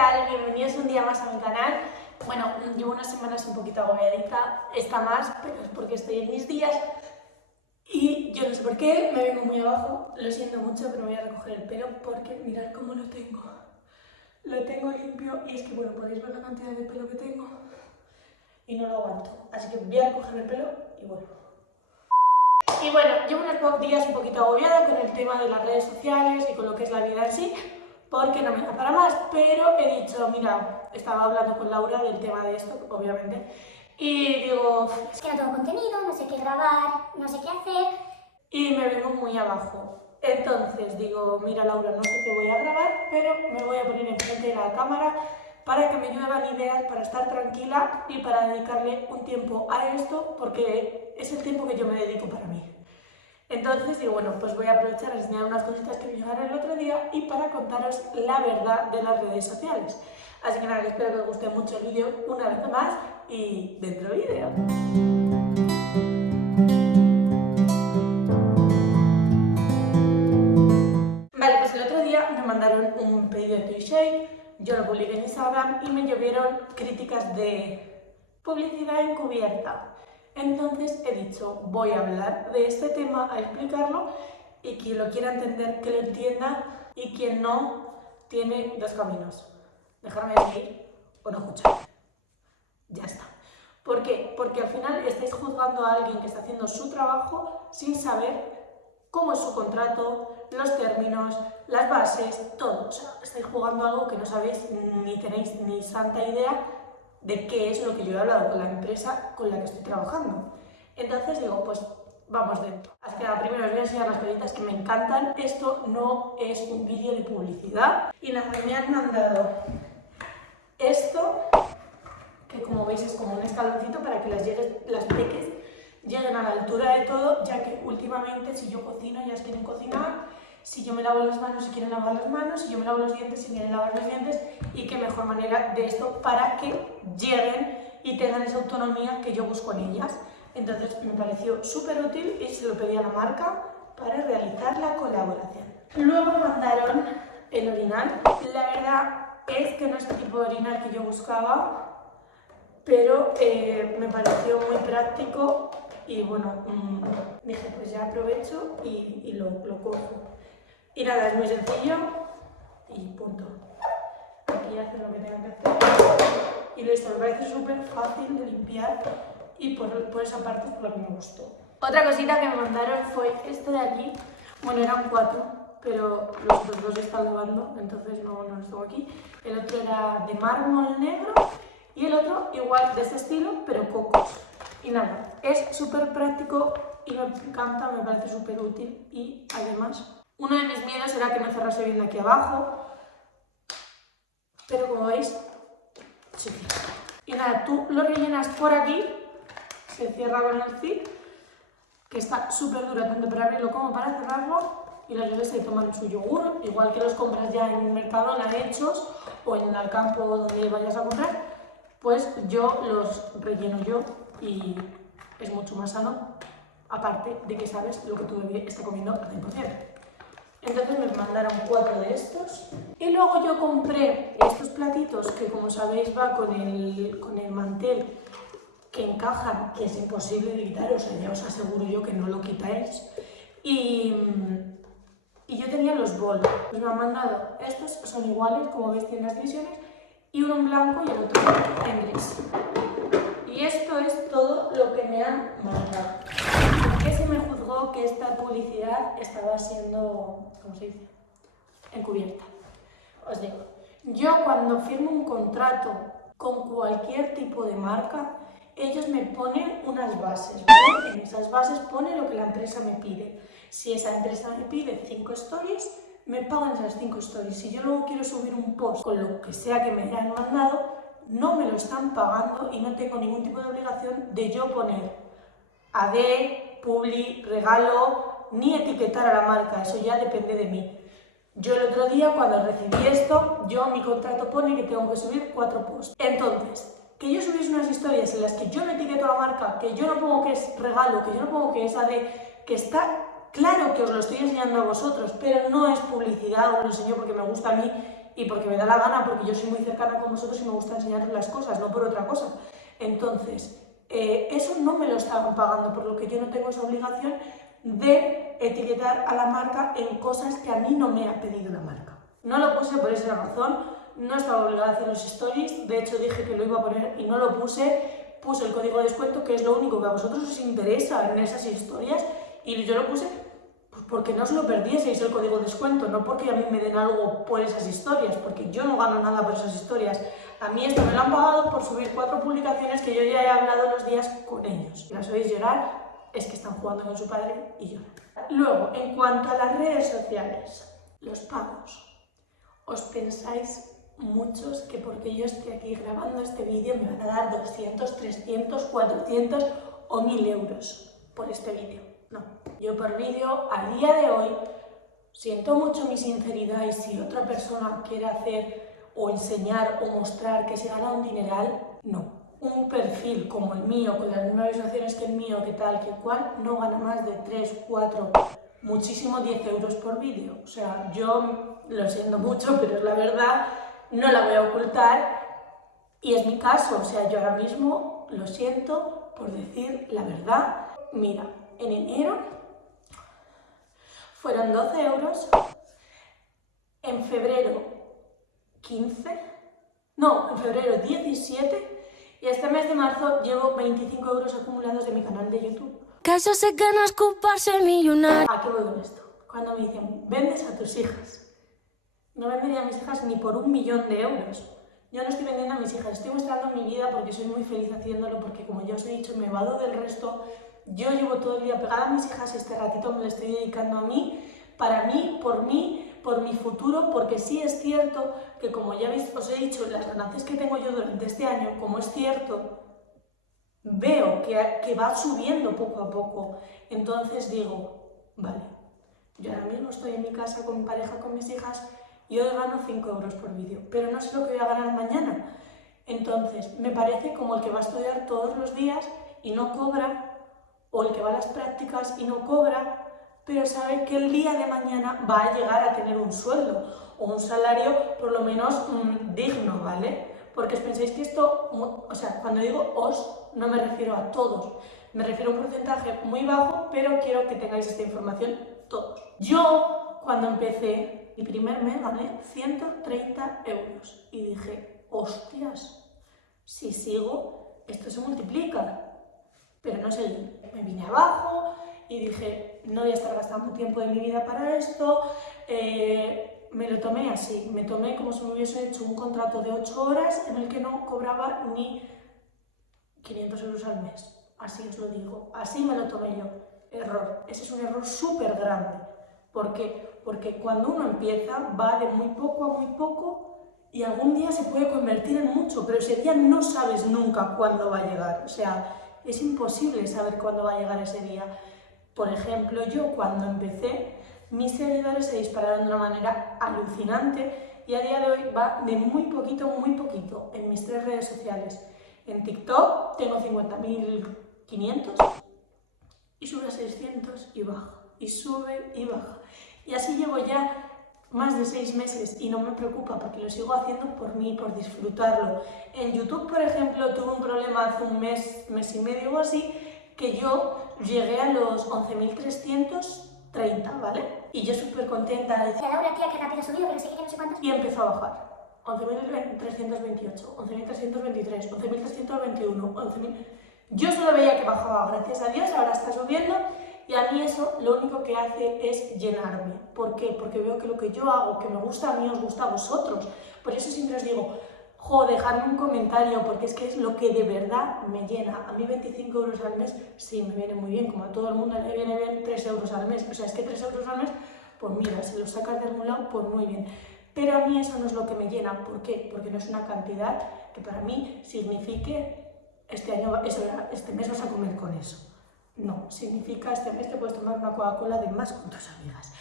tal? Bienvenidos un día más a mi canal. Bueno, llevo unas semanas un poquito agobiadita, esta más, pero es porque estoy en mis días y yo no sé por qué, me vengo muy abajo, lo siento mucho, pero me voy a recoger el pelo porque mirad cómo lo tengo. Lo tengo limpio y es que, bueno, podéis ver la cantidad de pelo que tengo y no lo aguanto, así que voy a recoger el pelo y vuelvo. Y bueno, llevo unos días un poquito agobiada con el tema de las redes sociales y con lo que es la vida en sí, porque no me da para más, pero he dicho, mira, estaba hablando con Laura del tema de esto, obviamente, y digo, es que no tengo contenido, no sé qué grabar, no sé qué hacer. Y me vengo muy abajo. Entonces digo, mira Laura, no sé qué voy a grabar, pero me voy a poner enfrente de la cámara para que me lluevan ideas, para estar tranquila y para dedicarle un tiempo a esto, porque es el tiempo que yo me dedico para mí. Entonces digo, bueno, pues voy a aprovechar a enseñar unas cositas que me llegaron el otro día y para contaros la verdad de las redes sociales. Así que nada, espero que os guste mucho el vídeo una vez más y dentro vídeo. Vale, pues el otro día me mandaron un pedido de Toyshape, yo lo publiqué en Instagram y me llovieron críticas de publicidad encubierta. Entonces he dicho, voy a hablar de este tema, a explicarlo y quien lo quiera entender, que lo entienda y quien no, tiene dos caminos. Dejarme decir o no escuchar. Ya está. ¿Por qué? Porque al final estáis juzgando a alguien que está haciendo su trabajo sin saber cómo es su contrato, los términos, las bases, todo. O sea, estáis jugando algo que no sabéis ni tenéis ni santa idea de qué es lo que yo he hablado con la empresa con la que estoy trabajando. Entonces digo, pues vamos dentro. Así que nada, primero os voy a enseñar las cositas que me encantan. Esto no es un vídeo de publicidad. Y nada, me han mandado esto, que como veis es como un escaloncito para que las peques lleguen a la altura de todo, ya que últimamente si yo cocino ellas quieren cocinar, si yo me lavo las manos si quieren lavar las manos, si yo me lavo los dientes si quieren lavar los dientes, y qué mejor manera de esto para que lleguen y tengan esa autonomía que yo busco en ellas. Entonces me pareció súper útil y se lo pedí a la marca para realizar la colaboración. Luego me mandaron el orinal. La verdad es que no es el tipo de orinal que yo buscaba, pero me pareció muy práctico y bueno, dije pues ya aprovecho y lo cojo. Y nada, es muy sencillo y punto. Aquí hace lo que tenga que hacer y listo, me parece súper fácil de limpiar y por esa parte es por lo que me gustó. Otra cosita que me mandaron fue esto de aquí. Bueno, eran 4, pero los otros 2 están lavando, entonces no los tengo aquí. El otro era de mármol negro y el otro igual de este estilo, pero cocos. Y nada, es súper práctico y me encanta, me parece súper útil. Y además, uno de mis miedos era que me cerrase bien de aquí abajo, pero como veis, se cierra. Y nada, tú lo rellenas por aquí, se cierra con el zip, que está súper duro tanto para abrirlo como para cerrarlo, y los bebés se toman su yogur, igual que los compras ya en Mercadona hechos o en el campo donde vayas a comprar, pues yo los relleno yo y es mucho más sano, aparte de que sabes lo que tu bebé está comiendo al 100%. Entonces me mandaron 4 de estos y luego yo compré estos platitos que, como sabéis, va con el mantel, que encajan, que es imposible de quitar, o sea, ya os aseguro yo que no lo quitáis. Y yo tenía los bols, pues me han mandado, estos son iguales, como veis tienen las divisiones, y uno en blanco y el otro en gris. Y esto es todo lo que me han mandado. ¿Por qué se me juzgó que esta publicidad estaba siendo, ¿cómo se dice?, encubierta? Os digo, yo cuando firmo un contrato con cualquier tipo de marca, ellos me ponen unas bases, ¿vale? En esas bases pone lo que la empresa me pide. Si esa empresa me pide 5 stories, me pagan esas 5 stories. Si yo luego quiero subir un post con lo que sea que me hayan mandado, no me lo están pagando y no tengo ningún tipo de obligación de yo poner AD, publi, regalo, ni etiquetar a la marca. Eso ya depende de mí. Yo el otro día, cuando recibí esto, mi contrato pone que tengo que subir 4 posts. Entonces, que yo subiese unas historias en las que yo no etiqueto a la marca, que yo no pongo que es regalo, que yo no pongo que es AD, que está claro que os lo estoy enseñando a vosotros, pero no es publicidad, os lo enseño porque me gusta a mí y porque me da la gana, porque yo soy muy cercana con vosotros y me gusta enseñaros las cosas, no por otra cosa. Entonces, eso no me lo estaban pagando, por lo que yo no tengo esa obligación de etiquetar a la marca en cosas que a mí no me ha pedido la marca. No lo puse por esa razón, no estaba obligada a hacer los stories, de hecho dije que lo iba a poner y no lo puse, puse el código de descuento, que es lo único que a vosotros os interesa en esas historias, y yo lo puse pues porque no os lo perdieseis el código de descuento, no porque a mí me den algo por esas historias, porque yo no gano nada por esas historias. A mí esto me lo han pagado por subir 4 publicaciones que yo ya he hablado los días con ellos. Si las oís llorar, es que están jugando con su padre y lloran. Luego, en cuanto a las redes sociales, los pagos. ¿Os pensáis muchos que porque yo estoy aquí grabando este vídeo me van a dar 200, 300, 400 o 1000 euros por este vídeo? No. Yo por vídeo, a día de hoy, siento mucho mi sinceridad y si otra persona quiere hacer o enseñar o mostrar que se gana un dineral, no. Un perfil como el mío, con las mismas visualizaciones que el mío, que tal, que cual, no gana más de 3, 4, muchísimo 10 euros por vídeo. O sea, yo lo siento mucho, pero es la verdad, no la voy a ocultar y es mi caso. O sea, yo ahora mismo lo siento por decir la verdad. Mira, en enero fueron 12 euros, en febrero 15, no, en febrero 17 y este mes de marzo llevo 25 euros acumulados de mi canal de YouTube. Que eso se gana escuparse millonario. ¿A qué voy con esto? Cuando me dicen, vendes a tus hijas. No vendería a mis hijas ni por 1 millón de euros. Yo no estoy vendiendo a mis hijas, estoy mostrando mi vida porque soy muy feliz haciéndolo, porque como ya os he dicho, me vado del resto. Yo llevo todo el día pegada a mis hijas y este ratito me lo estoy dedicando a mí, para mí, por mi futuro, porque sí es cierto que, como ya os he dicho, las ganancias que tengo yo durante este año, como es cierto, veo que va subiendo poco a poco. Entonces digo, vale, yo ahora mismo estoy en mi casa con mi pareja, con mis hijas, y hoy gano 5 euros por vídeo, pero no sé lo que voy a ganar mañana. Entonces, me parece como el que va a estudiar todos los días y no cobra, o el que va a las prácticas y no cobra, pero sabe que el día de mañana va a llegar a tener un sueldo o un salario por lo menos digno, ¿vale? Porque os pensáis que esto, o sea, cuando digo os, no me refiero a todos, me refiero a un porcentaje muy bajo, pero quiero que tengáis esta información todos. Yo, cuando empecé, mi primer mes gané 130 euros y dije, hostias, si sigo, esto se multiplica. Pero no seguí, me vine abajo y dije, no voy a estar gastando tiempo de mi vida para esto. Me lo tomé así, me tomé como si me hubiese hecho un contrato de 8 horas en el que no cobraba ni 500 euros al mes. Así os lo digo, así me lo tomé yo. Error, ese es un error súper grande. ¿Por qué? Porque cuando uno empieza va de muy poco a muy poco y algún día se puede convertir en mucho, pero ese día no sabes nunca cuándo va a llegar. O sea, es imposible saber cuándo va a llegar ese día. Por ejemplo, yo cuando empecé, mis seguidores se dispararon de una manera alucinante y a día de hoy va de muy poquito en mis 3 redes sociales. En TikTok tengo 50.500 y sube a 600 y baja, y sube y baja. Y así llevo ya más de 6 meses y no me preocupa porque lo sigo haciendo por mí, por disfrutarlo. En YouTube, por ejemplo, tuve un problema hace un mes, mes y medio o así, que yo llegué a los 11.330, ¿vale? Y yo súper contenta. Decía Laura, tía, qué rápido ha subido, que no sé qué, que no sé cuántos. Y empezó a bajar. 11.328, 11.323, 11.321, 11.000... Yo solo veía que bajaba, gracias a Dios, ahora está subiendo. Y a mí eso lo único que hace es llenarme. ¿Por qué? Porque veo que lo que yo hago, que me gusta a mí, os gusta a vosotros. Por eso siempre os digo, dejadme un comentario, porque es que es lo que de verdad me llena. A mí 25 euros al mes, sí, me viene muy bien, como a todo el mundo le viene bien 3 euros al mes. O sea, es que 3 euros al mes, pues mira, si los sacas de algún lado, pues muy bien. Pero a mí eso no es lo que me llena. ¿Por qué? Porque no es una cantidad que para mí signifique, este mes vas a comer con eso. No, significa este mes te puedes tomar una Coca-Cola de más con tus amigas.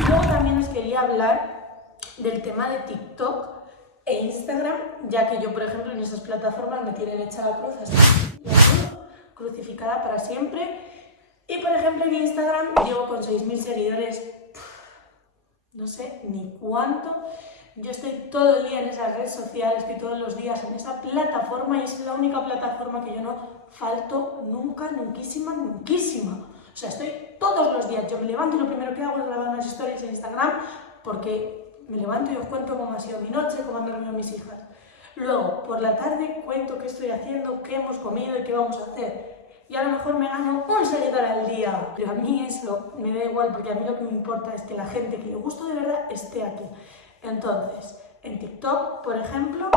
Y luego también os quería hablar del tema de TikTok e Instagram, ya que yo, por ejemplo, en esas plataformas me tienen hecha la cruz así, crucificada para siempre. Y, por ejemplo, en Instagram llevo con 6.000 seguidores, no sé ni cuánto. Yo estoy todo el día en esa red social, estoy todos los días en esa plataforma y es la única plataforma que yo no falto nunca, nunquísima, nunquísima. O sea, estoy todos los días, yo me levanto y lo primero que hago es grabar unas historias en Instagram porque me levanto y os cuento cómo ha sido mi noche, cómo han dormido mis hijas. Luego, por la tarde, cuento qué estoy haciendo, qué hemos comido y qué vamos a hacer. Y a lo mejor me gano un seguidor al día. Pero a mí eso me da igual, porque a mí lo que me importa es que la gente que le gusta de verdad esté aquí. Entonces, en TikTok, por ejemplo,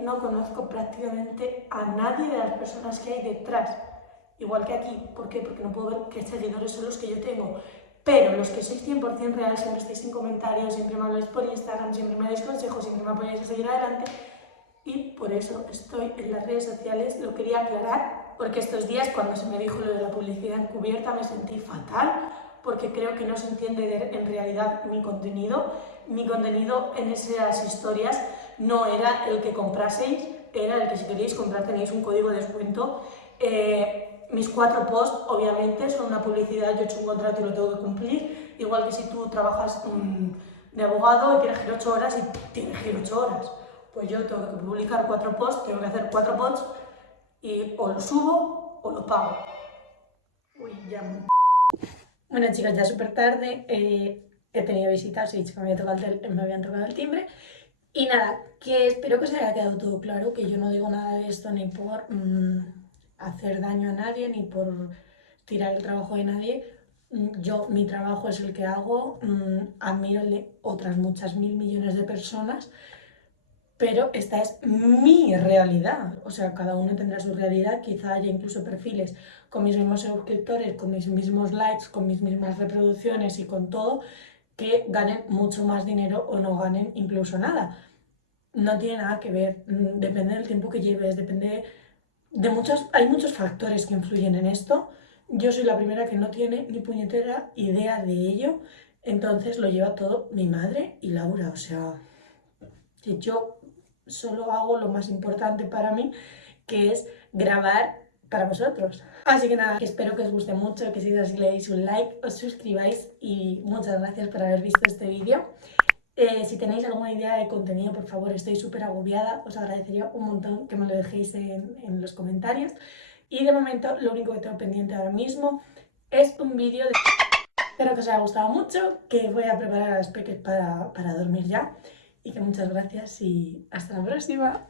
no conozco prácticamente a nadie de las personas que hay detrás. Igual que aquí. ¿Por qué? Porque no puedo ver qué seguidores son los que yo tengo. Pero los que sois 100% real, siempre estáis en comentarios, siempre me habláis por Instagram, siempre me dais consejos, siempre me apoyáis a seguir adelante. Y por eso estoy en las redes sociales, lo quería aclarar, porque estos días cuando se me dijo lo de la publicidad encubierta me sentí fatal, porque creo que no se entiende en realidad mi contenido. Mi contenido en esas historias no era el que compraseis, era el que si queréis comprar tenéis un código de descuento. Mis 4 posts obviamente son una publicidad, yo he hecho un contrato y lo tengo que cumplir, igual que si tú trabajas de abogado y tienes que ir 8 horas y tienes que ir 8 horas. Pues yo tengo que publicar 4 posts, tengo que hacer 4 posts y o lo subo o lo pago. Uy, ya. Bueno, chicas, ya es súper tarde, he tenido visitas y me habían tocado el timbre. Y nada, que espero que os haya quedado todo claro, que yo no digo nada de esto ni por hacer daño a nadie, ni por tirar el trabajo de nadie. Mi trabajo es el que hago, admiro el de otras muchas mil millones de personas, pero esta es mi realidad. O sea, cada uno tendrá su realidad, quizá haya incluso perfiles con mis mismos suscriptores, con mis mismos likes, con mis mismas reproducciones y con todo, que ganen mucho más dinero o no ganen incluso nada. No tiene nada que ver, depende del tiempo que lleves, depende de hay muchos factores que influyen en esto. Yo soy la primera que no tiene ni puñetera idea de ello, entonces lo lleva todo mi madre y Laura. O sea, que yo solo hago lo más importante para mí, que es grabar para vosotros. Así que nada, espero que os guste mucho, que si es así le deis un like, os suscribáis y muchas gracias por haber visto este vídeo. Si tenéis alguna idea de contenido, por favor, estoy súper agobiada, os agradecería un montón que me lo dejéis en los comentarios. Y de momento lo único que tengo pendiente ahora mismo es un vídeo de... Espero que os haya gustado mucho, que voy a preparar a las peques para dormir ya. Y que muchas gracias y hasta la próxima.